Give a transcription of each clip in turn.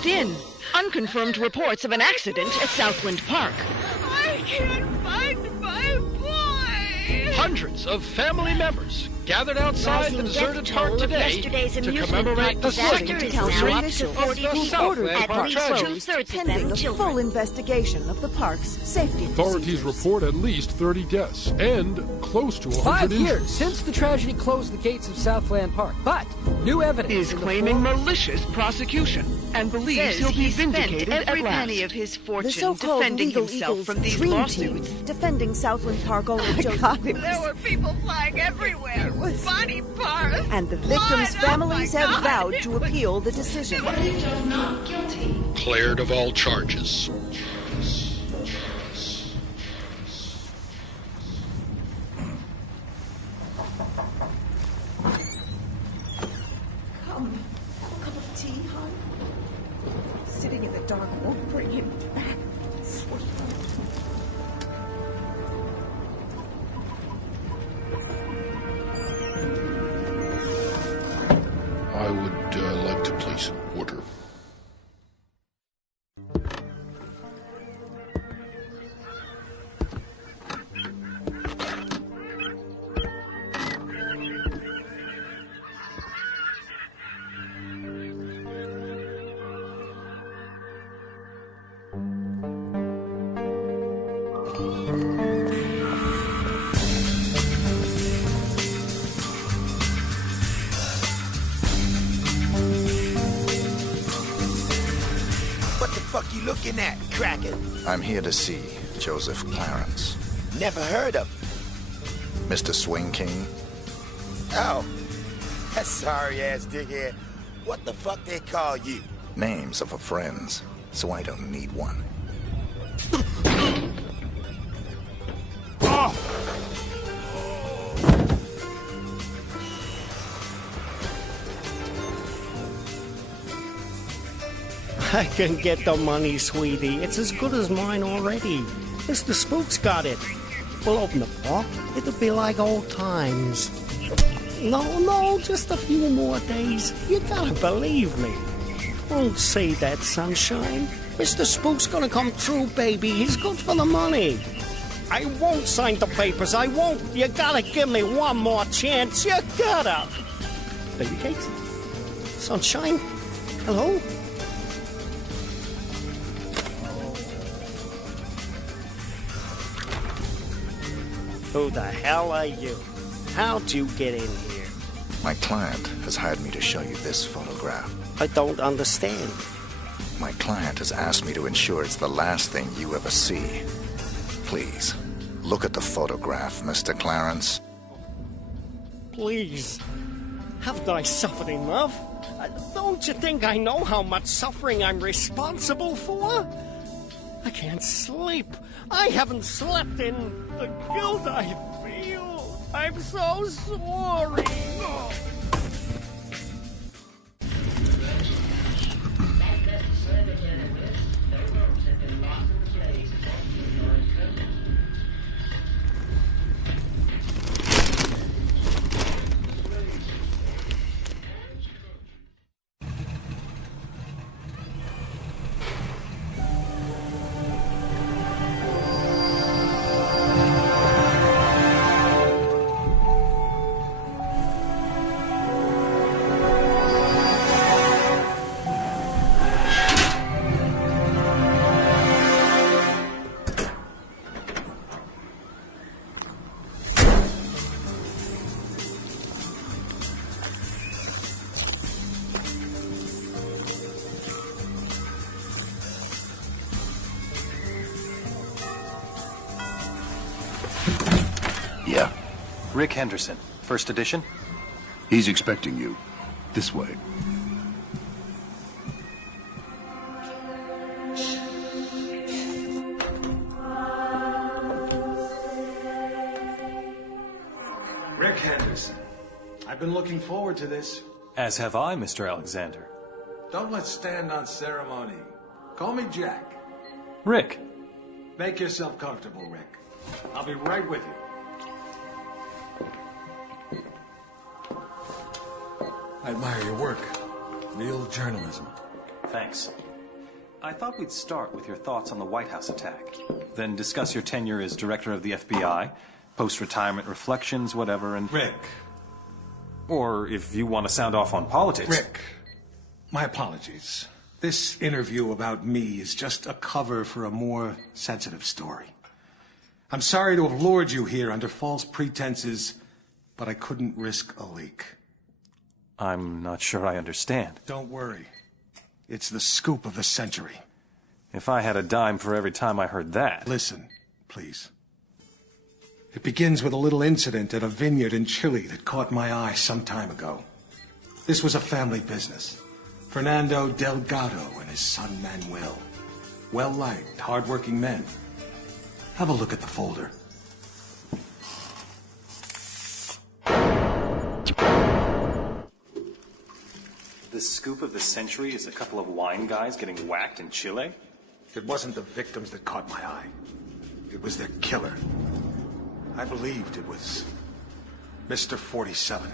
closed in. Unconfirmed reports of an accident at Southland Park. I can't find my boy! Hundreds of family members gathered outside the deserted park today to amusement commemorate the park second disaster is now up to 40 the people. Southland At Park least tragedy. two-thirds of Pending them a children. full investigation of the park's safety Authorities procedures. report at least 30 deaths and close to 100 5 injuries. years since the tragedy closed the gates of Southland Park, but new evidence Is in the claiming form- malicious prosecution and believes Says he'll be he spent vindicated every at last. penny of his The fortune so-called defending Legal himself Eagles from these Dream lawsuits. Team defending Southland Park owner Joseph. God, there were people flying everywhere. Body parts. And the victims' blood. families Oh my have God. vowed to appeal the decision. Cleared of all charges. Come. A cup of tea, hon? Sitting in the dark won't bring him back, sweetheart. I would like to place an order. What the fuck you looking at, Kraken? I'm here to see Joseph Clarence. Never heard of him. Mr. Swing King? Oh, that sorry-ass dickhead. What the fuck they call you? Names are for friends, so I don't need one. I can get the money, sweetie. It's as good as mine already. Mr. Spook's got it. We'll open the park. It'll be like old times. No, just a few more days. You gotta believe me. Don't say that, sunshine. Mr. Spook's gonna come true, baby. He's good for the money. I won't sign the papers. I won't. You gotta give me one more chance. You gotta. Baby cakes? Sunshine? Hello? Who the hell are you? How'd you get in here? My client has hired me to show you this photograph. I don't understand. My client has asked me to ensure it's the last thing you ever see. Please, look at the photograph, Mr. Clarence. Please. Haven't I suffered enough? Don't you think I know how much suffering I'm responsible for? I can't sleep. I haven't slept in the guilt I feel. I'm so sorry. Yeah. Rick Henderson, first edition. He's expecting you. This way. Rick Henderson. I've been looking forward to this. As have I, Mr. Alexander. Don't let's stand on ceremony. Call me Jack. Rick. Make yourself comfortable, Rick. I'll be right with you. I admire your work. Real journalism. Thanks. I thought we'd start with your thoughts on the White House attack. Then discuss your tenure as director of the FBI, post-retirement reflections, whatever, and... Rick. Or if you want to sound off on politics... Rick, my apologies. This interview about me is just a cover for a more sensitive story. I'm sorry to have lured you here under false pretenses, but I couldn't risk a leak. I'm not sure I understand. Don't worry. It's the scoop of the century. If I had a dime for every time I heard that... Listen, please. It begins with a little incident at a vineyard in Chile that caught my eye some time ago. This was a family business. Fernando Delgado and his son Manuel. Well-liked, hard-working men. Have a look at the folder. The scoop of the century is a couple of wine guys getting whacked in Chile? It wasn't the victims that caught my eye. It was their killer. I believed it was Mr. 47.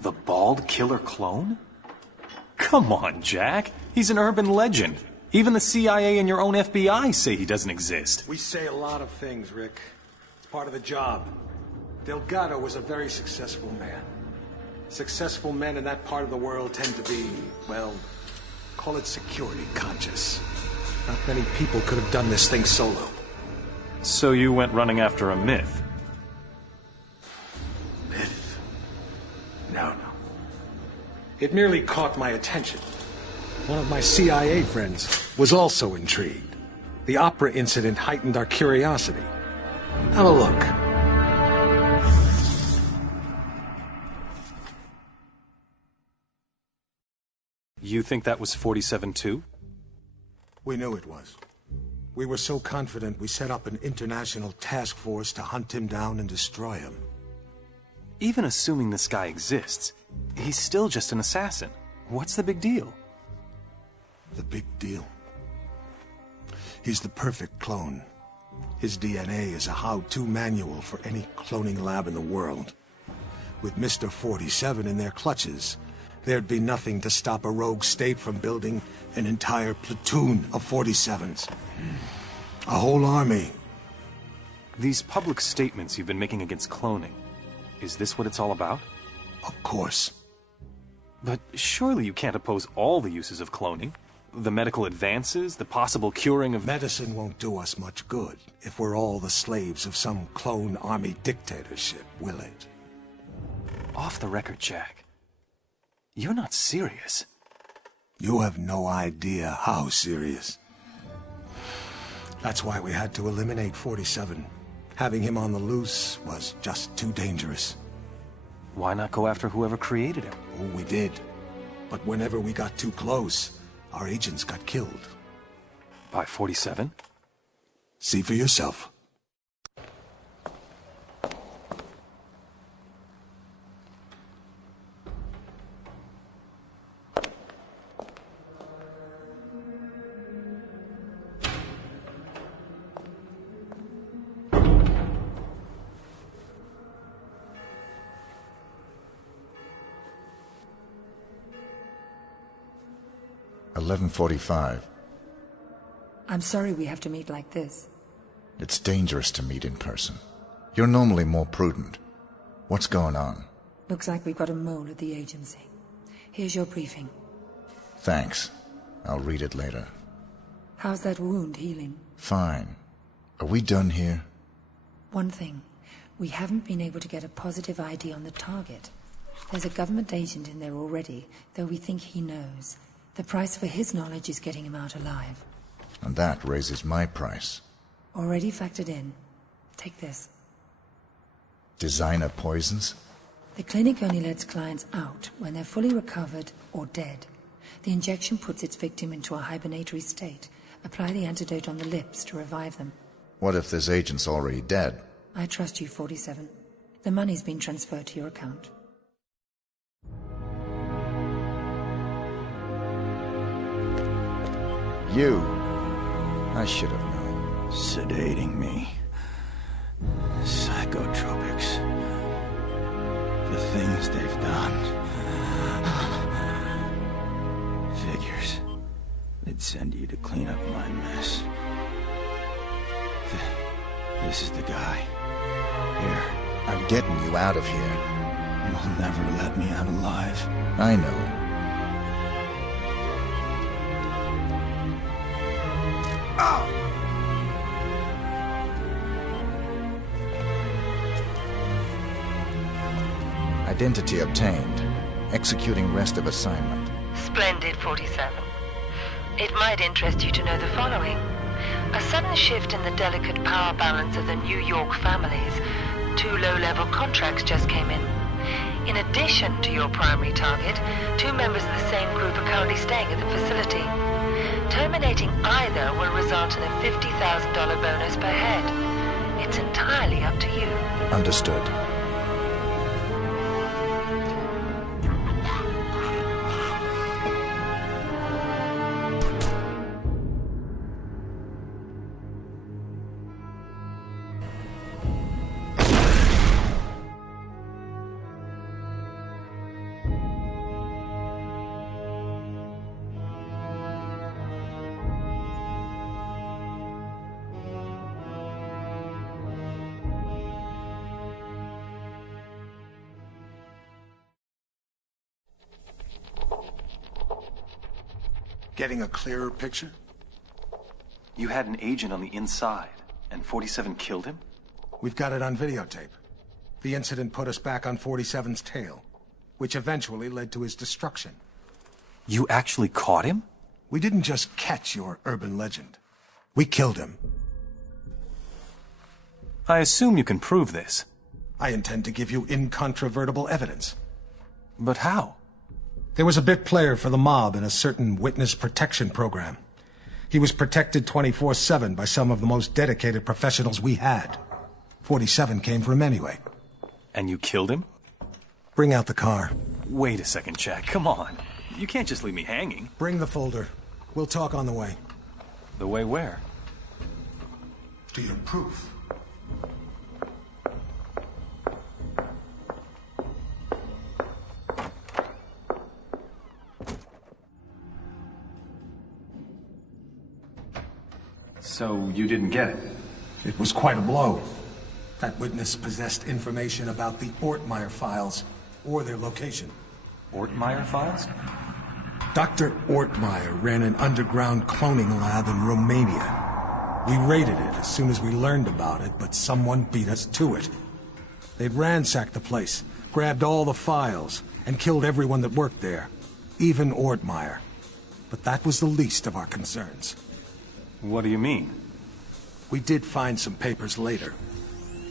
The bald killer clone? Come on, Jack. He's an urban legend. Even the CIA and your own FBI say he doesn't exist. We say a lot of things, Rick. It's part of the job. Delgado was a very successful man. Successful men in that part of the world tend to be, well, call it security conscious. Not many people could have done this thing solo. So you went running after a myth? Myth? No. It merely caught my attention. One of my CIA friends was also intrigued. The opera incident heightened our curiosity. Have a look. You think that was 47 too? We knew it was. We were so confident we set up an international task force to hunt him down and destroy him. Even assuming this guy exists, he's still just an assassin. What's the big deal? The big deal? He's the perfect clone. His DNA is a how-to manual for any cloning lab in the world. With Mr. 47 in their clutches, there'd be nothing to stop a rogue state from building an entire platoon of 47s. A whole army. These public statements you've been making against cloning, is this what it's all about? Of course. But surely you can't oppose all the uses of cloning. The medical advances, the possible curing of... Medicine won't do us much good if we're all the slaves of some clone army dictatorship, will it? Off the record, Jack. You're not serious. You have no idea how serious. That's why we had to eliminate 47. Having him on the loose was just too dangerous. Why not go after whoever created him? Oh, we did. But whenever we got too close, our agents got killed. By 47? See for yourself. $11:45. I'm sorry we have to meet like this. It's dangerous to meet in person. You're normally more prudent. What's going on? Looks like we've got a mole at the agency. Here's your briefing. Thanks. I'll read it later. How's that wound healing? Fine. Are we done here? One thing. We haven't been able to get a positive ID on the target. There's a government agent in there already, though we think he knows. The price for his knowledge is getting him out alive. And that raises my price. Already factored in. Take this. Designer poisons? The clinic only lets clients out when they're fully recovered or dead. The injection puts its victim into a hibernatory state. Apply the antidote on the lips to revive them. What if this agent's already dead? I trust you, 47. The money's been transferred to your account. You. I should have known. Sedating me. Psychotropics. The things they've done. Figures. I'd send you to clean up my mess. This is the guy. Here. I'm getting you out of here. You'll never let me out alive. I know. Identity obtained. Executing rest of assignment. Splendid, 47. It might interest you to know the following. A sudden shift in the delicate power balance of the New York families. 2 low-level contracts just came in. In addition to your primary target, 2 members of the same group are currently staying at the facility. Terminating either will result in a $50,000 bonus per head. It's entirely up to you. Understood. Getting a clearer picture? You had an agent on the inside, and 47 killed him? We've got it on videotape. The incident put us back on 47's tail, which eventually led to his destruction. You actually caught him? We didn't just catch your urban legend. We killed him. I assume you can prove this. I intend to give you incontrovertible evidence. But how? There was a bit player for the mob in a certain witness protection program. He was protected 24/7 by some of the most dedicated professionals we had. 47 came for him anyway. And you killed him? Bring out the car. Wait a second, Jack. Come on. You can't just leave me hanging. Bring the folder. We'll talk on the way. The way where? To your proof. So you didn't get it? It was quite a blow. That witness possessed information about the Ortmeyer files, or their location. Ortmeyer files? Dr. Ortmeyer ran an underground cloning lab in Romania. We raided it as soon as we learned about it, but someone beat us to it. They'd ransacked the place, grabbed all the files, and killed everyone that worked there, even Ortmeyer. But that was the least of our concerns. What do you mean? We did find some papers later.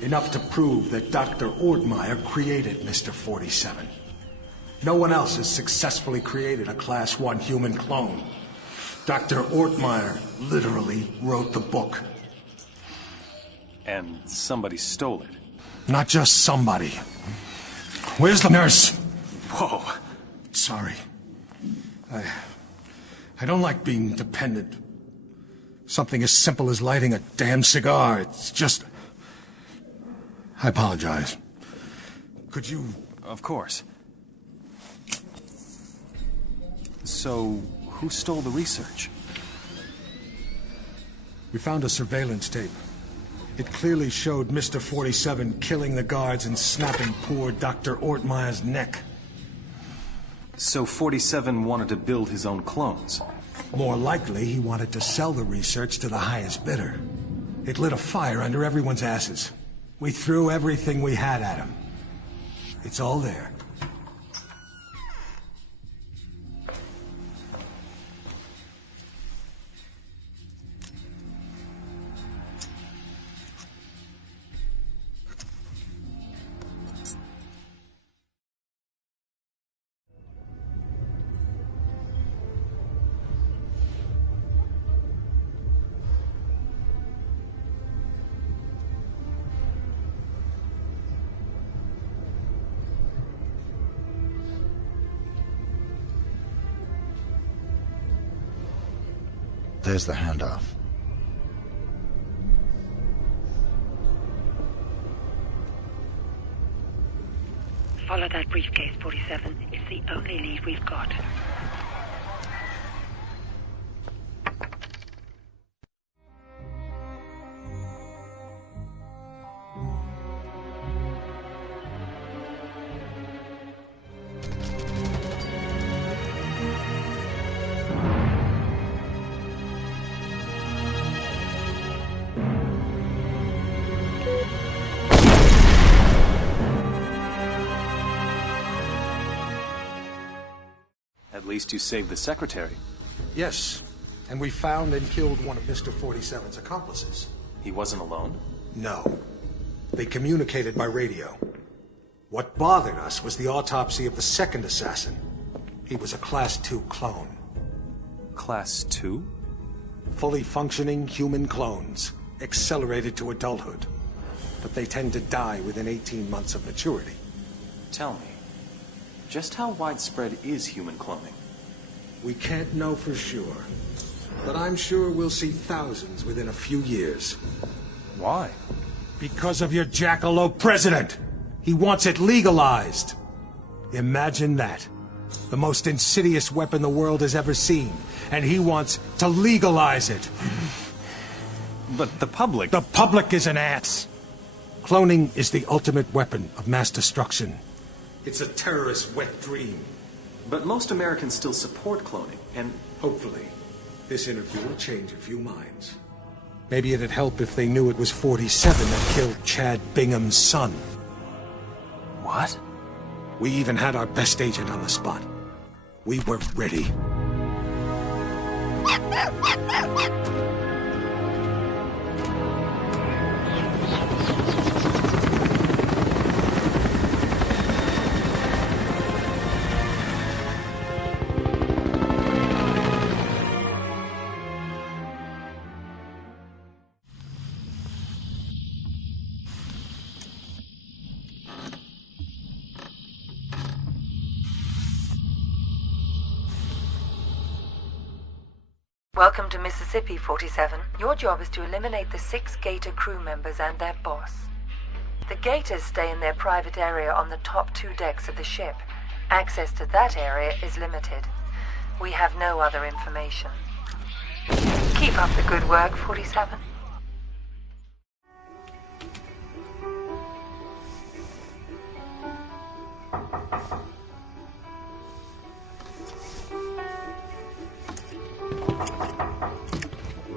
Enough to prove that Dr. Ortmeyer created Mr. 47. No one else has successfully created a Class 1 human clone. Dr. Ortmeyer literally wrote the book. And somebody stole it? Not just somebody. Where's the nurse? Whoa. Sorry. I don't like being dependent. Something as simple as lighting a damn cigar. It's just... I apologize. Could you... Of course. So, who stole the research? We found a surveillance tape. It clearly showed Mr. 47 killing the guards and snapping poor Dr. Ortmeyer's neck. So 47 wanted to build his own clones? More likely, he wanted to sell the research to the highest bidder. It lit a fire under everyone's asses. We threw everything we had at him. It's all there. There's the handoff. Follow that briefcase, 47. It's the only lead we've got. least you saved the secretary. Yes, and we found and killed one of Mr. 47's accomplices. He wasn't alone? No. They communicated by radio. What bothered us was the autopsy of the second assassin. He was a Class 2 clone. Class 2? Fully functioning human clones, accelerated to adulthood. But they tend to die within 18 months of maturity. Tell me, just how widespread is human cloning? We can't know for sure, but I'm sure we'll see thousands within a few years. Why? Because of your jackalope president! He wants it legalized! Imagine that. The most insidious weapon the world has ever seen, and he wants to legalize it. But the public... The public is an ass! Cloning is the ultimate weapon of mass destruction. It's a terrorist's wet dream. But most Americans still support cloning, and... Hopefully, this interview will change a few minds. Maybe it'd help if they knew it was 47 that killed Chad Bingham's son. What? We even had our best agent on the spot. We were ready. Welcome to Mississippi, 47. Your job is to eliminate the 6 Gator crew members and their boss. The Gators stay in their private area on the top 2 decks of the ship. Access to that area is limited. We have no other information. Keep up the good work, 47.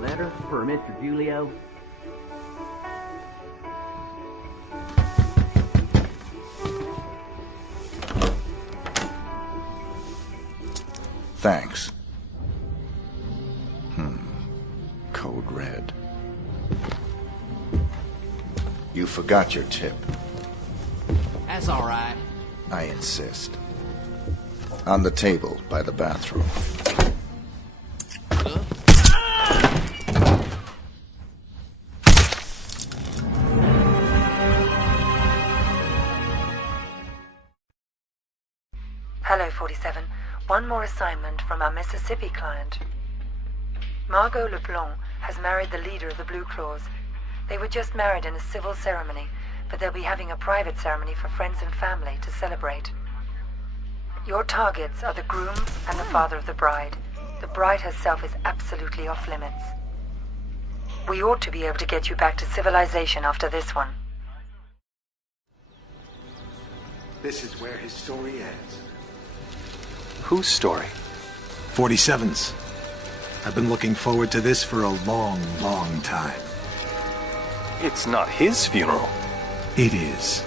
Letter for Mr. Julio. Thanks. Code red. You forgot your tip. That's all right. I insist. On the table by the bathroom. Hello, 47. One more assignment from our Mississippi client. Margot LeBlanc has married the leader of the Blue Claws. They were just married in a civil ceremony, but they'll be having a private ceremony for friends and family to celebrate. Your targets are the grooms and the father of the bride. The bride herself is absolutely off limits. We ought to be able to get you back to civilization after this one. This is where his story ends. Whose story? 47's. I've been looking forward to this for a long, long time. It's not his funeral. It is.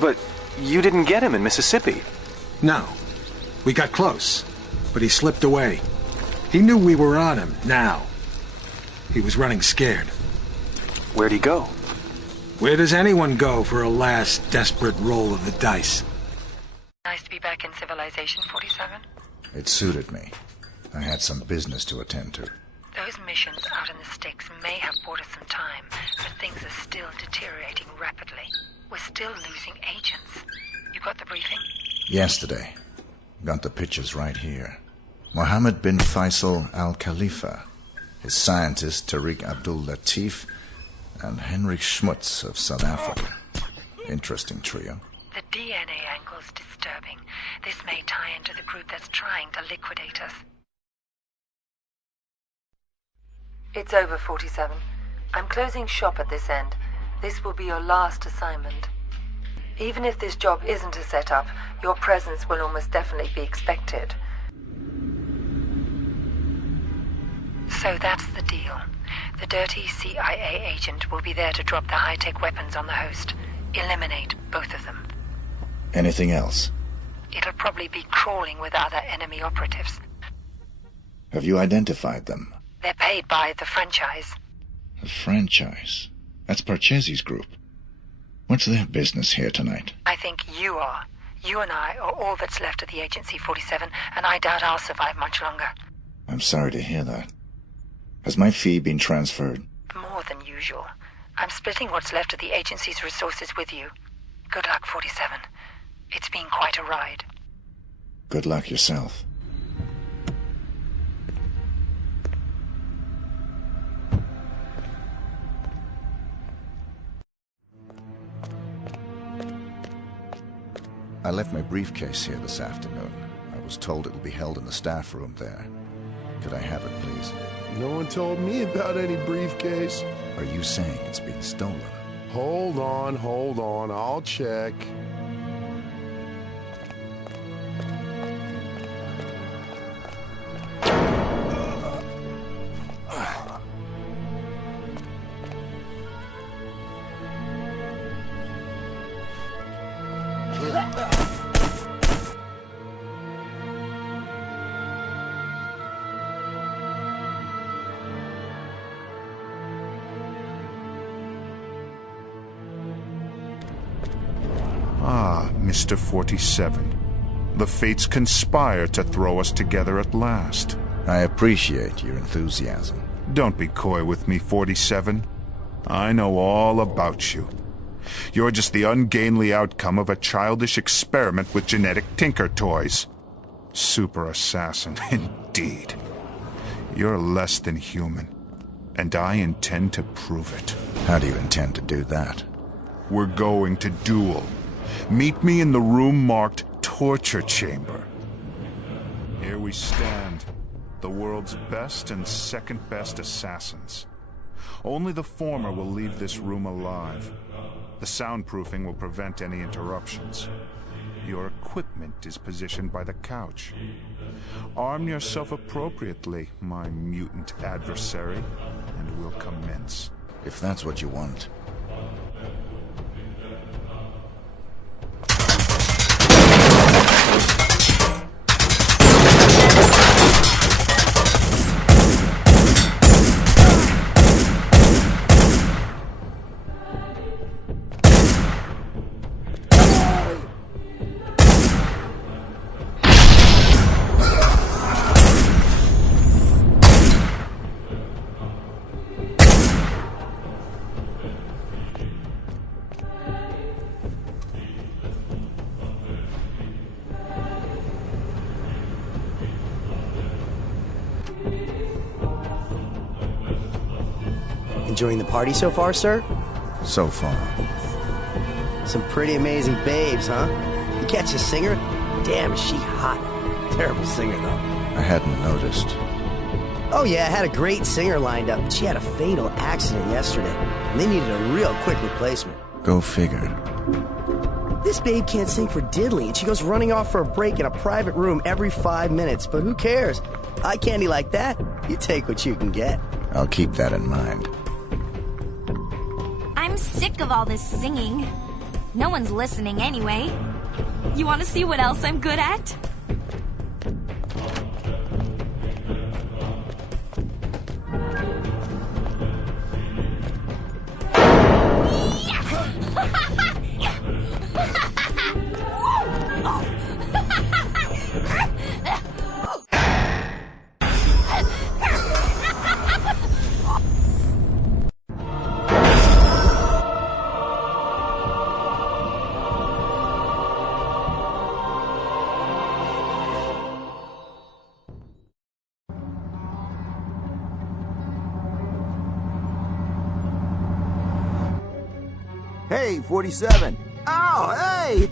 But you didn't get him in Mississippi. No. We got close, but he slipped away. He knew we were on him, now. He was running scared. Where'd he go? Where does anyone go for a last desperate roll of the dice? Nice to be back in civilization, 47. It suited me. I had some business to attend to. Those missions out in the sticks may have bought us some time, but things are still deteriorating rapidly. We're still losing agents. You got the briefing? Yesterday. Got the pictures right here. Mohammed bin Faisal Al Khalifa, his scientist Tariq Abdul Latif, and Henrik Schmutz of South Africa. Interesting trio. The DNA angle's disturbing. This may tie into the group that's trying to liquidate us. It's over, 47. I'm closing shop at this end. This will be your last assignment. Even if this job isn't a setup, your presence will almost definitely be expected. So that's the deal. The dirty CIA agent will be there to drop the high-tech weapons on the host. Eliminate both of them. Anything else? It'll probably be crawling with other enemy operatives. Have you identified them? They're paid by the franchise. The franchise? That's Parcheesi's group. What's their business here tonight? I think you are. You and I are all that's left of the Agency 47, and I doubt I'll survive much longer. I'm sorry to hear that. Has my fee been transferred? More than usual. I'm splitting what's left of the agency's resources with you. Good luck, 47. It's been quite a ride. Good luck yourself. I left my briefcase here this afternoon. I was told it will be held in the staff room there. Could I have it, please? No one told me about any briefcase. Are you saying it's been stolen? Hold on. I'll check. Ah, Mr. 47. The fates conspire to throw us together at last. I appreciate your enthusiasm. Don't be coy with me, 47. I know all about you. You're just the ungainly outcome of a childish experiment with genetic tinker toys. Super assassin, indeed. You're less than human, and I intend to prove it. How do you intend to do that? We're going to duel. Meet me in the room marked Torture Chamber. Here we stand, the world's best and second best assassins. Only the former will leave this room alive. The soundproofing will prevent any interruptions. Your equipment is positioned by the couch. Arm yourself appropriately, my mutant adversary, and we'll commence. If that's what you want. Enjoying the party so far, sir? So far. Some pretty amazing babes, huh? You catch a singer? Damn, is she hot. Terrible singer, though. I hadn't noticed. Oh yeah, I had a great singer lined up, but she had a fatal accident yesterday, and they needed a real quick replacement. Go figure. This babe can't sing for diddly, and she goes running off for a break in a private room every 5 minutes, but who cares? Eye candy like that, you take what you can get. I'll keep that in mind. I'm sick of all this singing. No one's listening anyway. You want to see what else I'm good at? Hey, 47. Oh, hey!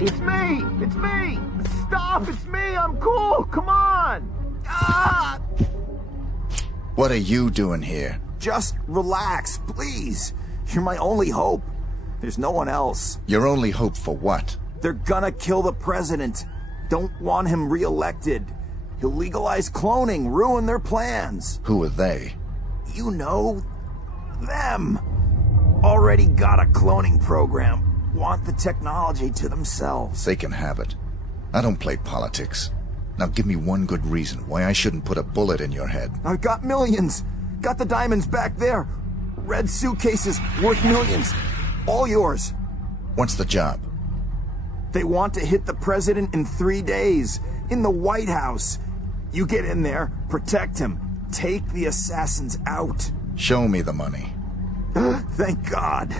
It's me! It's me! Stop! It's me! I'm cool! Come on! Ah! What are you doing here? Just relax, please. You're my only hope. There's no one else. Your only hope for what? They're gonna kill the president. Don't want him re-elected. He'll legalize cloning, ruin their plans. Who are they? You know, them. already got a cloning program, want the technology to themselves. They can have it. I don't play politics. Now give me one good reason why I shouldn't put a bullet in your head. I've got millions. Got the diamonds back there. Red suitcases worth millions. All yours. What's the job? They want to hit the president in 3 days. In the White House. You get in there, protect him, take the assassins out. Show me the money. Thank God.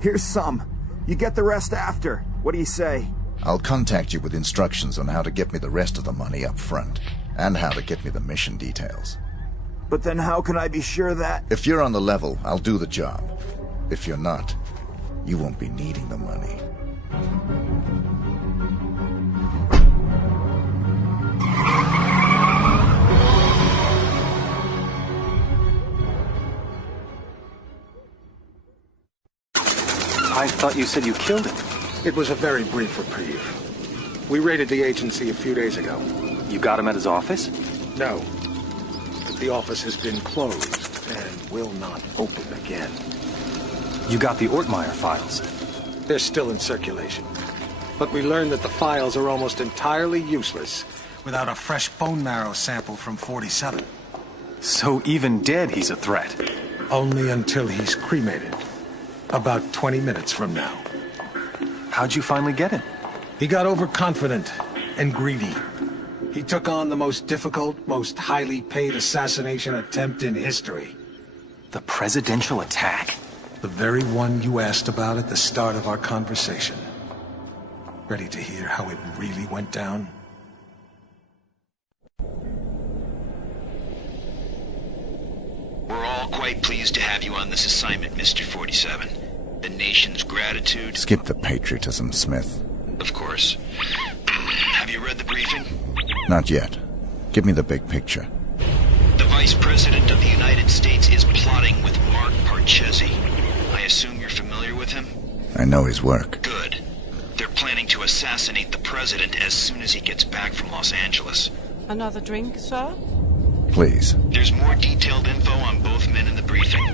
Here's some. You get the rest after. What do you say? I'll contact you with instructions on how to get me the rest of the money up front, and how to get me the mission details. But then how can I be sure that... If you're on the level, I'll do the job. If you're not, you won't be needing the money. I thought you said you killed him. It was a very brief reprieve. We raided the agency a few days ago. You got him at his office? No. But the office has been closed and will not open again. You got the Ortmeyer files? They're still in circulation. But we learned that the files are almost entirely useless without a fresh bone marrow sample from 47. So even dead, he's a threat? Only until he's cremated. About 20 minutes from now. How'd you finally get him? He got overconfident and greedy. He took on the most difficult, most highly paid assassination attempt in history. The presidential attack? The very one you asked about at the start of our conversation. Ready to hear how it really went down? We're all quite pleased to have you on this assignment, Mr. 47. The nation's gratitude... Skip the patriotism, Smith. Of course. Have you read the briefing? Not yet. Give me the big picture. The Vice President of the United States is plotting with Mark Parchesi. I assume you're familiar with him? I know his work. Good. They're planning to assassinate the President as soon as he gets back from Los Angeles. Another drink, sir? Please. There's more detailed info on both men in the briefing.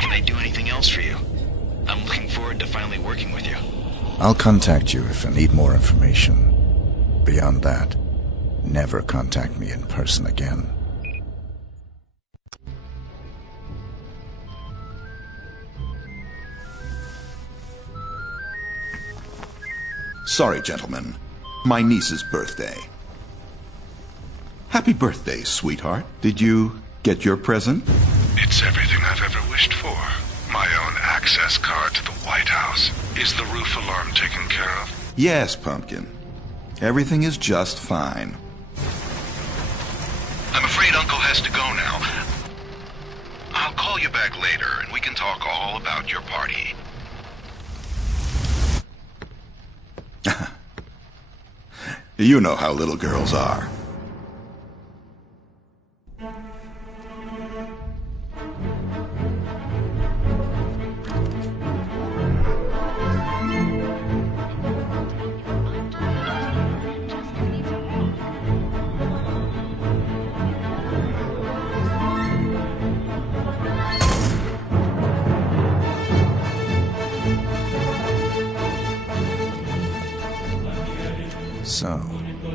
Can I do anything else for you? I'm looking forward to finally working with you. I'll contact you if I need more information. Beyond that, never contact me in person again. Sorry, gentlemen. My niece's birthday. Happy birthday, sweetheart. Did you get your present? It's everything I've ever wished for. My own access card to the White House. Is the roof alarm taken care of? Yes, Pumpkin. Everything is just fine. I'm afraid Uncle has to go now. I'll call you back later and we can talk all about your party. You know how little girls are. So,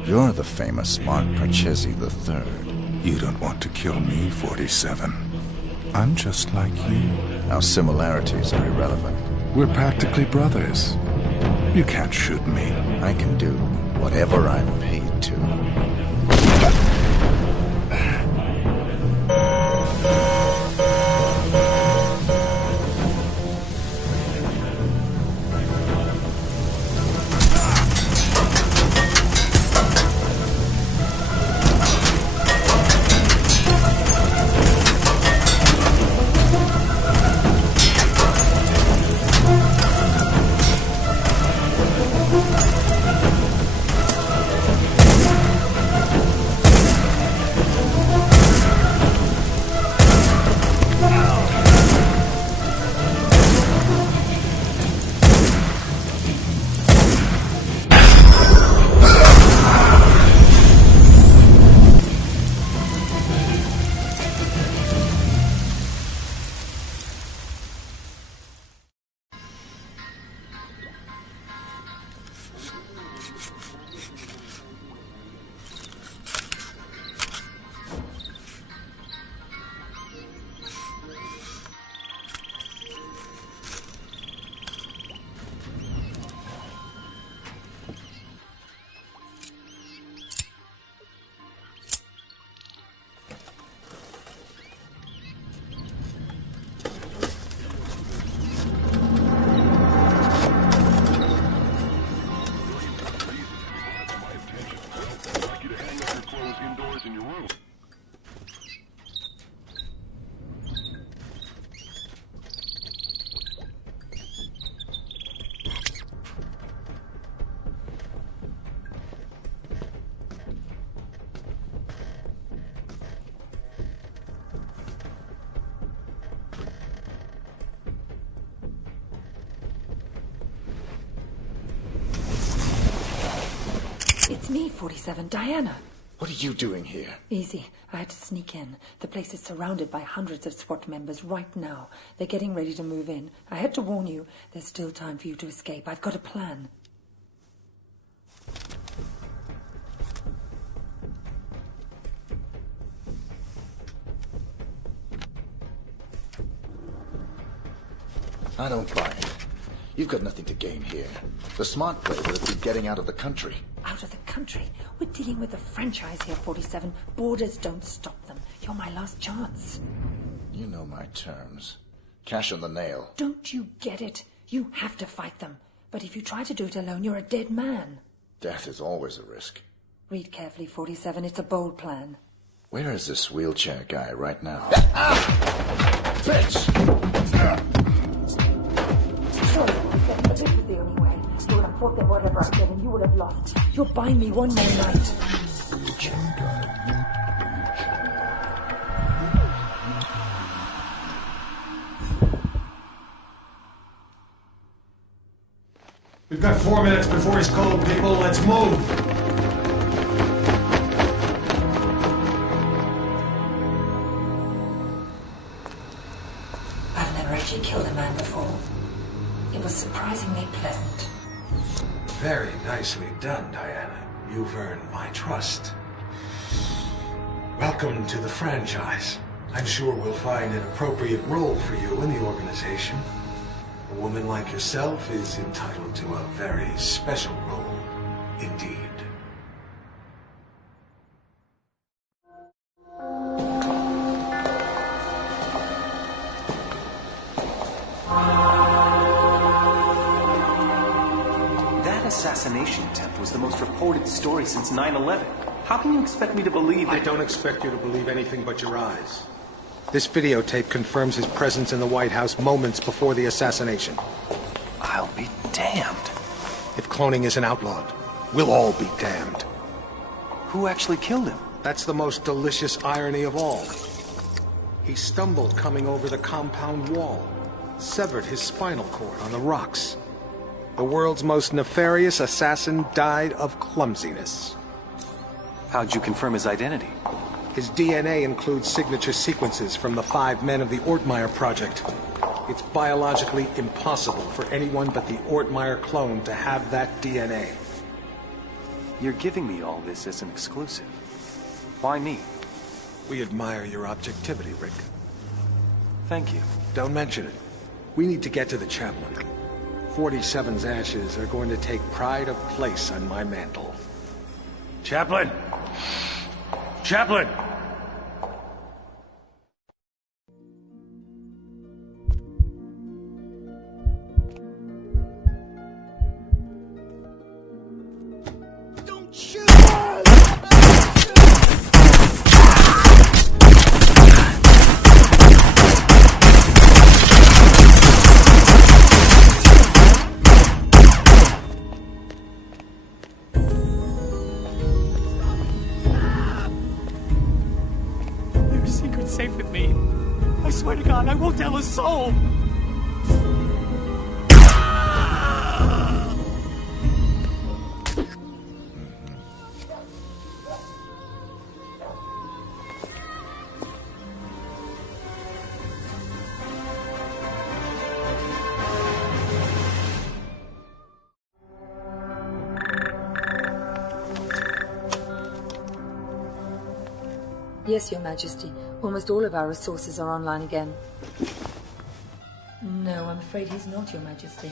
you're the famous Mark Parchesi III. You don't want to kill me, 47. I'm just like you. Our similarities are irrelevant. We're practically brothers. You can't shoot me. I can do whatever I'm paid to. It's me, 47, Diana. What are you doing here? Easy. I had to sneak in. The place is surrounded by hundreds of SWAT members right now. They're getting ready to move in. I had to warn you. There's still time for you to escape. I've got a plan. I don't buy it. You've got nothing to gain here. The smart play would have been getting out of the country. Out of the country? We're dealing with a franchise here, 47. Borders don't stop them. You're my last chance. You know my terms. Cash on the nail. Don't you get it? You have to fight them. But if you try to do it alone, you're a dead man. Death is always a risk. Read carefully, 47. It's a bold plan. Where is this wheelchair guy right now? Bitch! Sorry, but this is the only way. You would have fought them whatever I did, and you would have lost. You'll buy me one more night. We've got 4 minutes before he's called, people. Let's move. I've never actually killed a man before. It was surprisingly pleasant. Very nicely done, Diana. You've earned my trust. Welcome to the franchise. I'm sure we'll find an appropriate role for you in the organization. A woman like yourself is entitled to a very special role indeed. That assassination attempt was the most reported story since 9/11. How can you expect me to believe that? I don't expect you to believe anything but your eyes. This videotape confirms his presence in the White House moments before the assassination. I'll be damned. If cloning isn't outlawed, we'll all be damned. Who actually killed him? That's the most delicious irony of all. He stumbled coming over the compound wall, severed his spinal cord on the rocks. The world's most nefarious assassin died of clumsiness. How'd you confirm his identity? His DNA includes signature sequences from the 5 men of the Ortmeyer project. It's biologically impossible for anyone but the Ortmeyer clone to have that DNA. You're giving me all this as an exclusive. Why me? We admire your objectivity, Rick. Thank you. Don't mention it. We need to get to the chaplain. 47's ashes are going to take pride of place on my mantle. Chaplain! Chaplain! Don't shoot! Secret's safe with me. I swear to God, I won't tell a soul. Yes, Your Majesty. Almost all of our resources are online again. No, I'm afraid he's not, Your Majesty.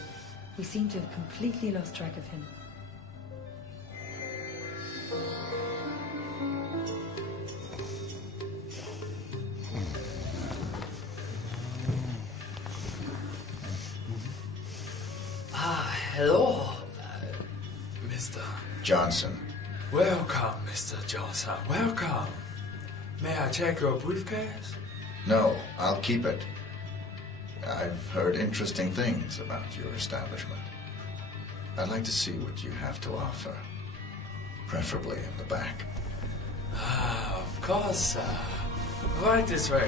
We seem to have completely lost track of him. Hello, Mr. Johnson. Welcome, Mr. Johnson. Welcome. May I check your briefcase? No, I'll keep it. I've heard interesting things about your establishment. I'd like to see what you have to offer. Preferably in the back. Of course, right this way.